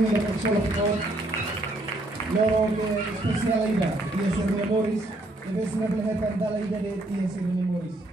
muy la persona loro che specialità di essere memoris deve essere per dalla idea di essere memoris.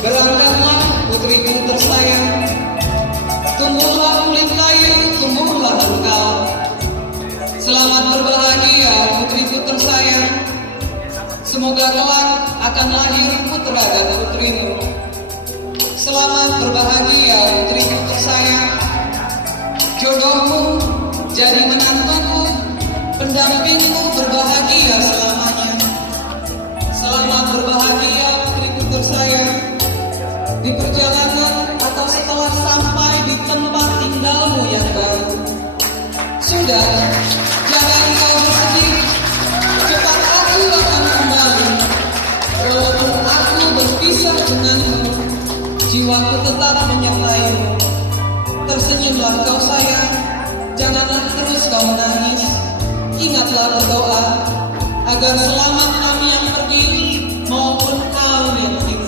Berangkatlah putriku tersayang, tumbuhlah kulit kayu, tumbuhlah engkau. Selamat berbahagia putriku tersayang, semoga kelak akan lahir putra dan putrimu. Selamat berbahagia putriku tersayang, jodohmu jadi menantuku, pendampingku berbahagia selamanya. Selamat berbahagia putriku tersayang, di perjalanan atau setelah sampai di tempat tinggalmu yang baru. Sudah, jangan kau bersedih, cepat aku akan kembali. Walaupun aku berpisah denganmu, jiwaku tetap menyertaimu. Tersenyumlah kau sayang, janganlah terus kau menangis. Ingatlah berdoa, agar selamat kami yang pergi maupun kau yang tinggal.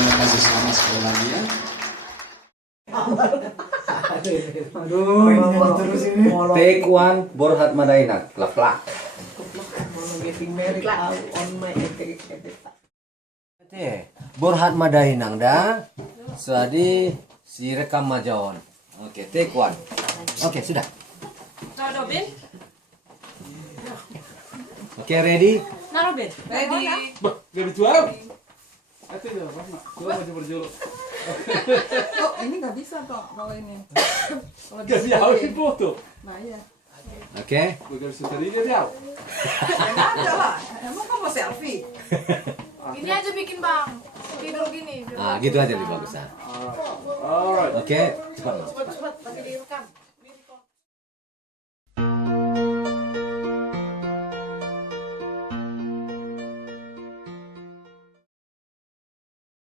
Terima kasih selamat sekali lagi ya. Take one, Borhat Madainak, klak. Borhat Madainang dah. Jadi si rekam majon. Oke, take one. Oke, sudah. Oke, ready? Ready. Gak dijual? Itu ya, Jual masih berjual. Oh, ini nggak bisa toh kalau ini. Kalau Gak diau sih foto. Nah ya. Oke. Gue gak bisa tadi gak diau. Nggak ada lah. Emang kamu selfie? Ini aja bikin bang, tidur gini. Ah, gitu aja lebih bagus. Alright. Oke, cepat. Mas. Cepat-cepat, lagi direkam.